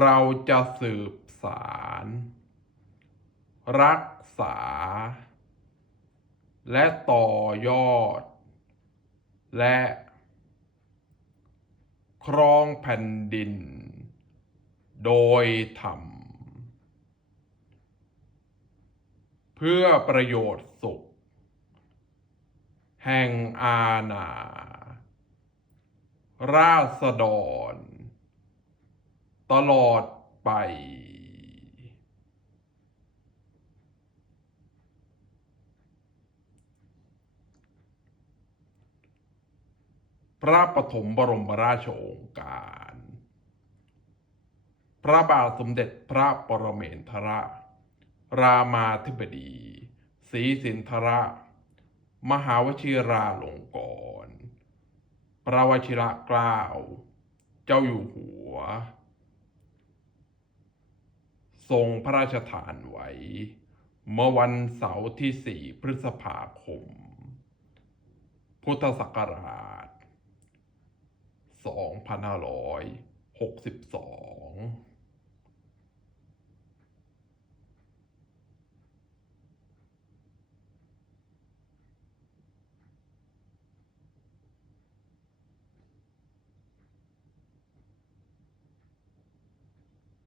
เราจะสืบสาร รักษา และต่อยอด และ ครองแผ่นดิน โดยธรรม เพื่อประโยชน์สุข แห่งอาณาราษฎร ตลอดไป พระปฐมบรมราชโองการ พระบาทสมเด็จพระปรเมนทรรามาธิบดีศรีสินทรมหาวชิราลงกรณพระวชิระเกล้า เจ้าอยู่หัว ทรงพระราชทานไว้ เมื่อวันเสาร์ที่ 4 พฤษภาคม พุทธศักราช 2562